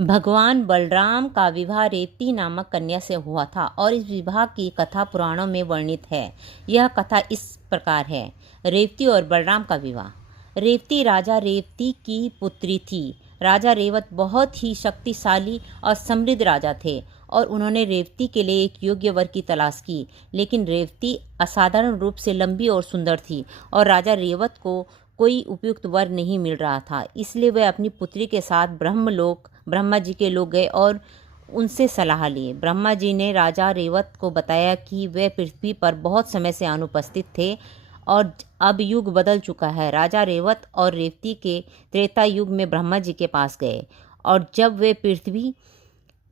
भगवान बलराम का विवाह रेवती नामक कन्या से हुआ था और इस विवाह की कथा पुराणों में वर्णित है। यह कथा इस प्रकार है। रेवती और बलराम का विवाह। रेवती राजा रेवती की पुत्री थी। राजा रेवत बहुत ही शक्तिशाली और समृद्ध राजा थे और उन्होंने रेवती के लिए एक योग्य वर की तलाश की, लेकिन रेवती असाधारण रूप से लंबी और सुंदर थी और राजा रेवत को कोई उपयुक्त वर नहीं मिल रहा था। इसलिए वह अपनी पुत्री के साथ ब्रह्मा जी के लोग गए और उनसे सलाह लिए। ब्रह्मा जी ने राजा रेवत को बताया कि वे पृथ्वी पर बहुत समय से अनुपस्थित थे और अब युग बदल चुका है। राजा रेवत और रेवती के त्रेता युग में ब्रह्मा जी के पास गए और जब वे पृथ्वी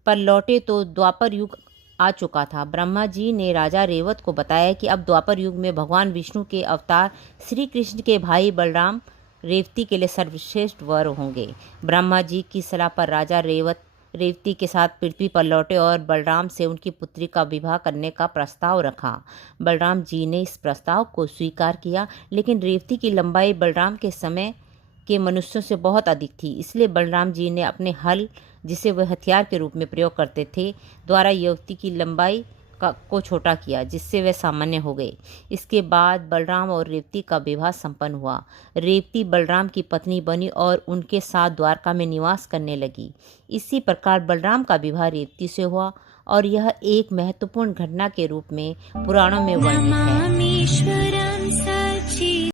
पर लौटे तो द्वापर युग आ चुका था। ब्रह्मा जी ने राजा रेवत को बताया कि अब द्वापर युग में भगवान विष्णु के अवतार श्री कृष्ण के भाई बलराम रेवती के लिए सर्वश्रेष्ठ वर होंगे। ब्रह्मा जी की सलाह पर राजा रेवत रेवती के साथ पृथ्वी पर लौटे और बलराम से उनकी पुत्री का विवाह करने का प्रस्ताव रखा। बलराम जी ने इस प्रस्ताव को स्वीकार किया, लेकिन रेवती की लंबाई बलराम के समय के मनुष्यों से बहुत अधिक थी। इसलिए बलराम जी ने अपने हल, जिसे वे हथियार के रूप में प्रयोग करते थे, द्वारा युवती की लंबाई को छोटा किया, जिससे वे सामान्य हो गए। इसके बाद बलराम और रेवती का विवाह संपन्न हुआ। रेवती बलराम की पत्नी बनी और उनके साथ द्वारका में निवास करने लगी। इसी प्रकार बलराम का विवाह रेवती से हुआ और यह एक महत्वपूर्ण घटना के रूप में पुराणों में वर्णित है।